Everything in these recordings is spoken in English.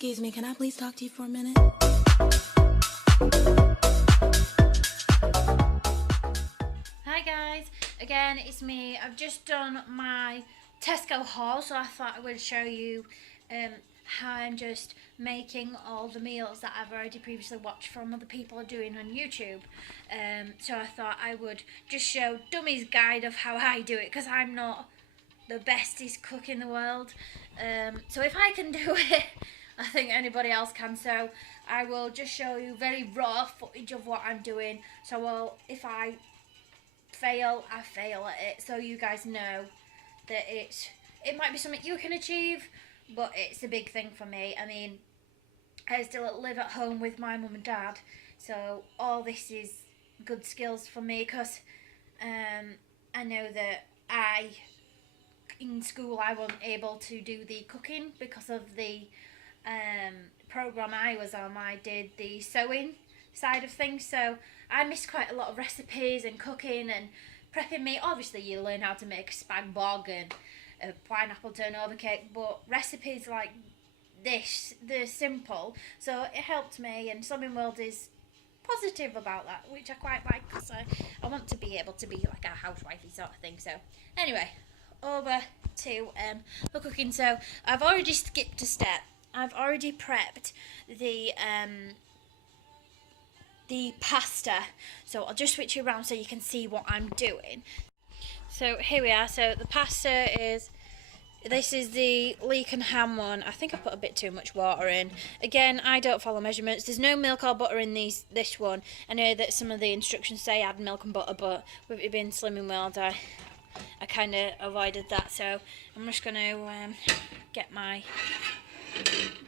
Excuse me, can I please talk to you for a minute? Hi guys, again it's me. I've just done my Tesco haul, so I thought I would show you how I'm just making all the meals that I've already previously watched from other people doing on YouTube. So I thought I would just show Dummy's guide of how I do it, because I'm not the bestest cook in the world. So if I can do it, I think anybody else can. So I will just show you very raw footage of what I'm doing. So if I fail, I fail at it, so you guys know that it might be something you can achieve, but it's a big thing for me. I mean, I still live at home with my mum and dad, so all this is good skills for me, because I know that in school I wasn't able to do the cooking because of the program I was on. I did the sewing side of things, so I missed quite a lot of recipes and cooking and prepping meat. Obviously you learn how to make a spag bog and a pineapple turnover cake, but recipes like this, they're simple, so it helped me, and Slimming World is positive about that, which I quite like, because I want to be able to be like a housewifey sort of thing. So anyway, over to the cooking. So I've already skipped a step. I've already prepped the pasta, so I'll just switch it around so you can see what I'm doing. So here we are. So the pasta this is the leek and ham one. I think I put a bit too much water in. Again, I don't follow measurements. There's no milk or butter in this one. I know that some of the instructions say add milk and butter, but with it being Slimming World, I kind of avoided that. So I'm just going to get my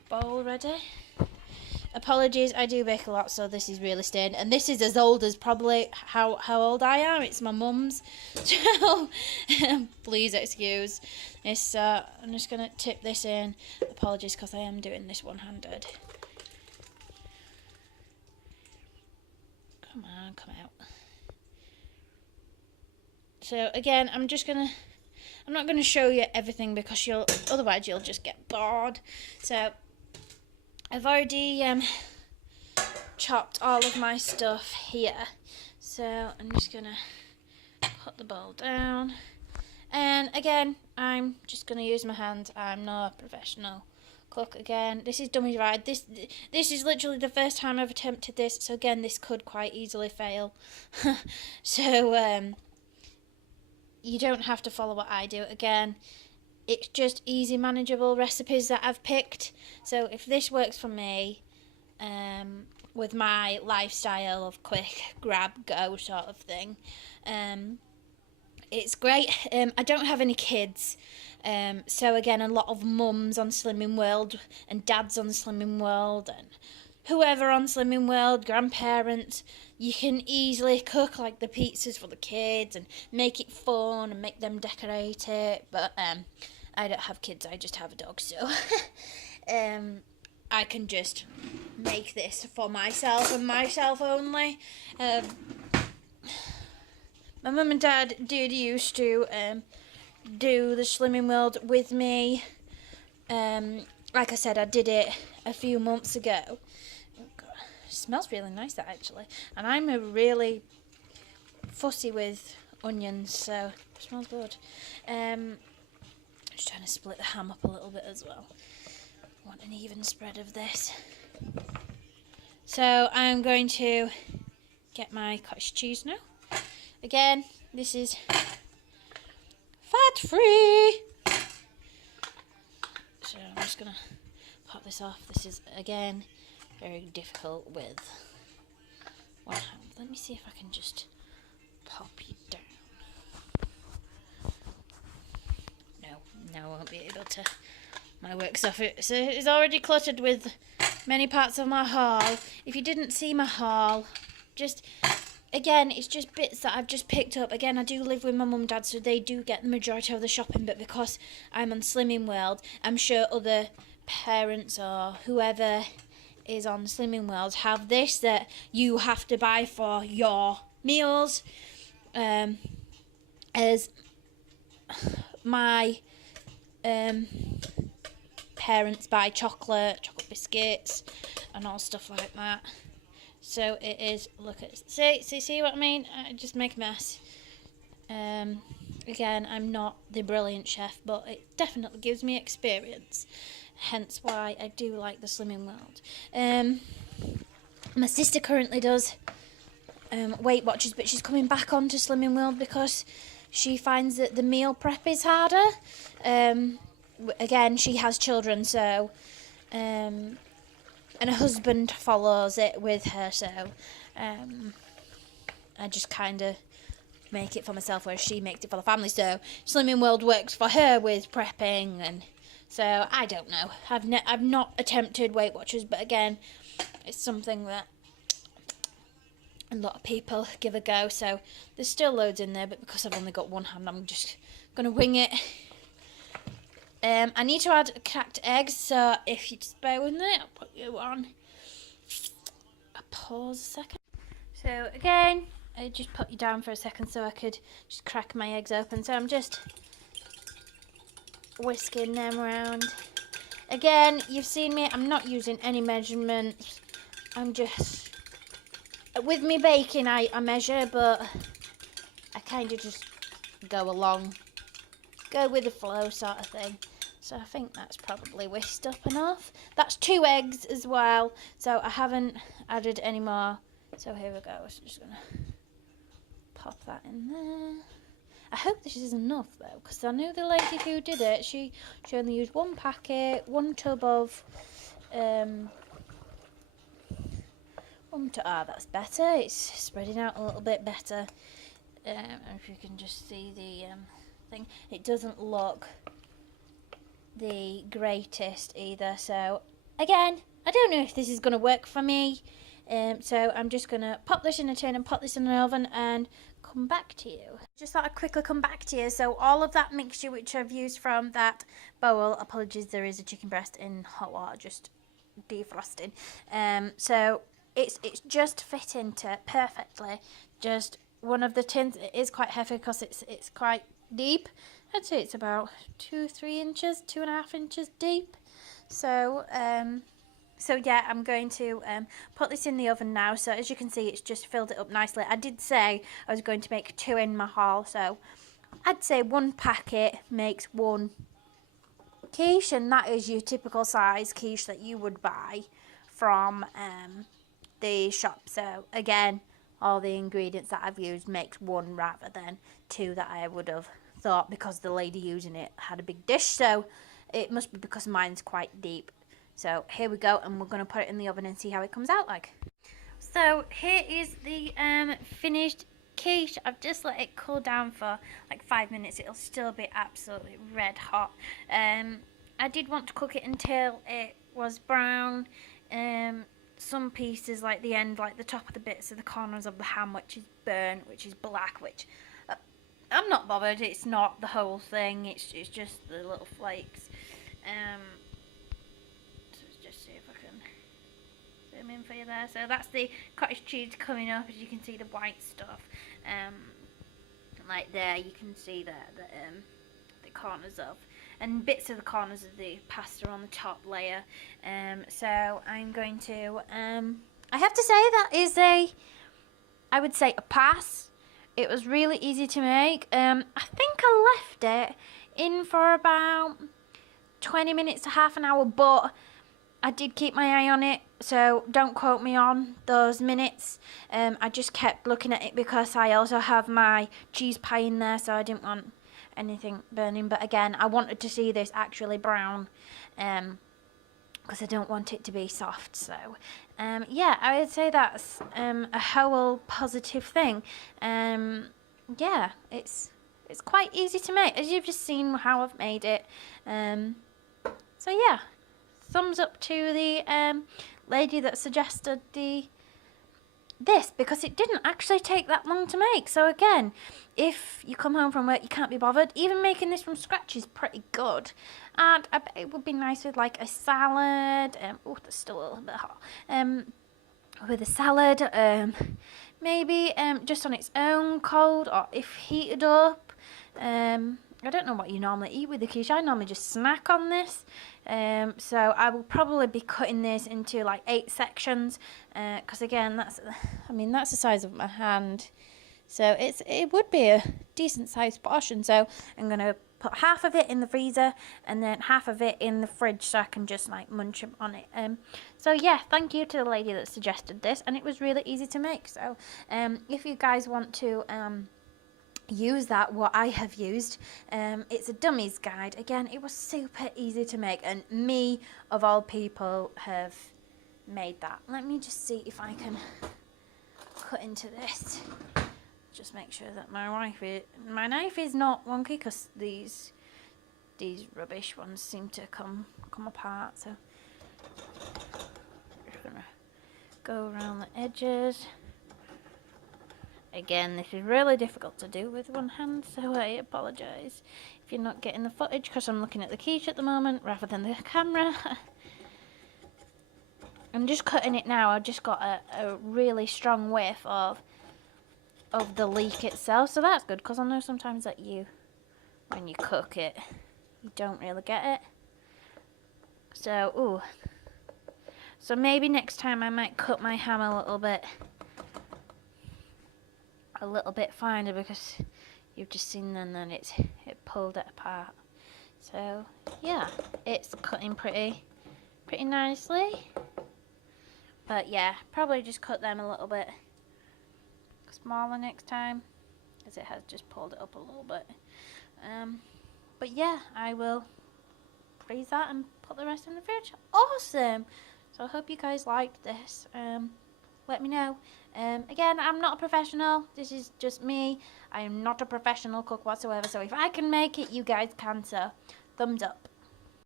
bowl ready. Apologies, I do bake a lot, so this is really stained, and this is as old as probably how old I am. It's my mum's, so please excuse this. I'm just gonna tip this in. Apologies, because I am doing this one-handed. Come on, come out. So again, I'm not gonna show you everything, because otherwise you'll just get bored. So I've already chopped all of my stuff here, so I'm just going to put the bowl down, and again I'm just going to use my hands. I'm not a professional cook. Again, this is dummy ride. This is literally the first time I've attempted this, so again this could quite easily fail. So you don't have to follow what I do. Again, it's just easy, manageable recipes that I've picked. So if this works for me, with my lifestyle of quick, grab, go sort of thing, it's great. I don't have any kids. So again, a lot of mums on Slimming World and dads on Slimming World and whoever on Slimming World, grandparents, you can easily cook like the pizzas for the kids and make it fun and make them decorate it. But I don't have kids, I just have a dog, so I can just make this for myself and myself only. My mum and dad did used to do the Slimming World with me. Like I said, I did it a few months ago. Oh God, it smells really nice, that, actually. And I'm a really fussy with onions, so it smells good. Just trying to split the ham up a little bit as well. I want an even spread of this. So I'm going to get my cottage cheese now. Again, this is fat-free. So I'm just going to pop this off. This is, again, very difficult with one hand. Let me see if I can just pop you down. No, I won't be able to. My work's off. So it's already cluttered with many parts of my haul. If you didn't see my haul, again, it's just bits that I've just picked up. Again, I do live with my mum and dad, so they do get the majority of the shopping, but because I'm on Slimming World, I'm sure other parents or whoever is on Slimming World have this that you have to buy for your meals. As my parents buy chocolate biscuits, and all stuff like that. So it is, look at, see what I mean? I just make a mess. Again, I'm not the brilliant chef, but it definitely gives me experience. Hence why I do like the Slimming World. My sister currently does Weight Watchers, but she's coming back onto Slimming World because she finds that the meal prep is harder. Again, she has children, so and her husband follows it with her, so I just kind of make it for myself, whereas she makes it for the family. So Slimming World works for her with prepping, and so I don't know. I've not attempted Weight Watchers, but again, it's something that a lot of people give a go. So there's still loads in there, but because I've only got one hand, I'm just gonna wing it. I need to add cracked eggs, so if you just bear with me, I'll put you on a pause a second. So again, I just put you down for a second so I could just crack my eggs open. So I'm just whisking them around. Again, you've seen me, I'm not using any measurements. I'm just, with me baking I measure, but I kind of just go along, go with the flow sort of thing. So I think that's probably whisked up enough. That's 2 eggs as well, so I haven't added any more. So here we go, so just gonna pop that in there. I hope this is enough though, because I know the lady who did it, she only used 1 packet, 1 tub of, that's better, it's spreading out a little bit better. If you can just see the thing, it doesn't look the greatest either, so again, I don't know if this is going to work for me, so I'm just going to pop this in a tin and pop this in the oven and come back to you. Just thought I'd quickly come back to you. So all of that mixture which I've used from that bowl, apologies, there is a chicken breast in hot water just defrosting, so it's just fit into it perfectly. Just one of the tins, it is quite heavy because it's quite deep. I'd say it's about 2-3 inches, 2.5 inches deep. So so yeah, I'm going to put this in the oven now. So as you can see, it's just filled it up nicely. I did say I was going to make 2 in my haul, so I'd say 1 packet makes 1 quiche, and that is your typical size quiche that you would buy from the shop. So again, all the ingredients that I've used makes 1 rather than 2 that I would have thought, because the lady using it had a big dish, so it must be because mine's quite deep. So here we go, and we're going to put it in the oven and see how it comes out like. So here is the finished quiche. I've just let it cool down for like 5 minutes. It'll still be absolutely red hot. I did want to cook it until it was brown. Some pieces, like the end, like the top of the bits of the corners of the ham, which is burnt, which is black, which I'm not bothered. It's not the whole thing. It's just the little flakes. So just see if I can zoom in for you there. So that's the cottage cheese coming up. As you can see, the white stuff. Like there, you can see the corners of, and bits of the corners of the pasta on the top layer. So I'm going to. I have to say that is I would say a pass. It was really easy to make. I think I left it in for about 20 minutes to half an hour, but I did keep my eye on it, so don't quote me on those minutes. I just kept looking at it because I also have my cheese pie in there, so I didn't want anything burning. But again, I wanted to see this actually brown, because I don't want it to be soft. So yeah, I would say that's a whole positive thing. Yeah, it's quite easy to make, as you've just seen how I've made it. So yeah, thumbs up to the lady that suggested this, because it didn't actually take that long to make. So again, if you come home from work, you can't be bothered, even making this from scratch is pretty good. And I bet it would be nice with like a salad. Oh, that's still a little bit hot. With a salad, maybe just on its own cold, or if heated up. I don't know what you normally eat with the quiche. I normally just snack on this. So I will probably be cutting this into like 8 sections, because again, that's the size of my hand. So it would be a decent sized portion. So I'm going to put half of it in the freezer and then half of it in the fridge so I can just like munch on it. So yeah, thank you to the lady that suggested this, and it was really easy to make. So if you guys want to use that, what I have used, it's a dummies guide. Again, it was super easy to make, and me of all people have made that. Let me just see if I can cut into this. Just make sure that my knife is not wonky, because these rubbish ones seem to come apart. So just gonna go around the edges. Again, this is really difficult to do with one hand, so I apologise if you're not getting the footage, because I'm looking at the quiche at the moment rather than the camera. I'm just cutting it now. I've just got a really strong whiff of the leek itself, so that's good, because I know sometimes that when you cook it, you don't really get it. So, ooh. So maybe next time I might cut my ham a little bit finer, because you've just seen then it pulled it apart. So yeah, it's cutting pretty nicely. But yeah, probably just cut them a little bit smaller next time, as it has just pulled it up a little bit. But yeah, I will freeze that and put the rest in the fridge. Awesome! So I hope you guys liked this. Let me know. Again, I'm not a professional. This is just me. I am not a professional cook whatsoever. So if I can make it, you guys can. So thumbs up.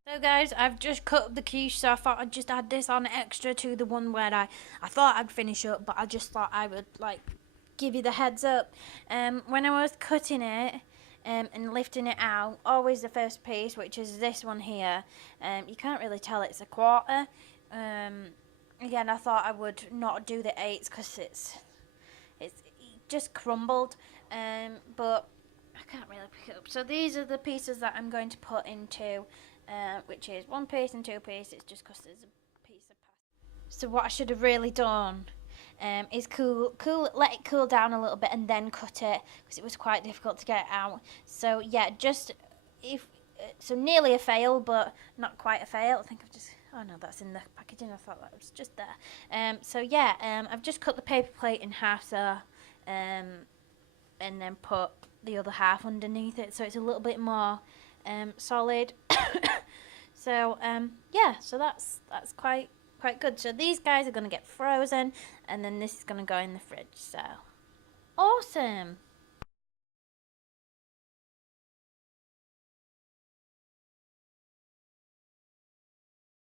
So guys, I've just cut up the quiche, so I thought I'd just add this on extra to the one where I thought I'd finish up, but I just thought I would like give you the heads up. When I was cutting it and lifting it out, always the first piece, which is this one here, you can't really tell it's a quarter. Again, I thought I would not do the 8s because it's just crumbled, but I can't really pick it up. So these are the pieces that I'm going to put into, which is 1 piece and 2 pieces. It's just because there's a piece of pasta. So what I should have really done is let it cool down a little bit and then cut it, because it was quite difficult to get it out. So yeah, so nearly a fail, but not quite a fail. I think I've just, oh no, that's in the packaging. I thought that was just there. So yeah, I've just cut the paper plate in half, so and then put the other half underneath it, so it's a little bit more solid. So yeah, so that's quite good. So these guys are going to get frozen, and then this is going to go in the fridge. So awesome.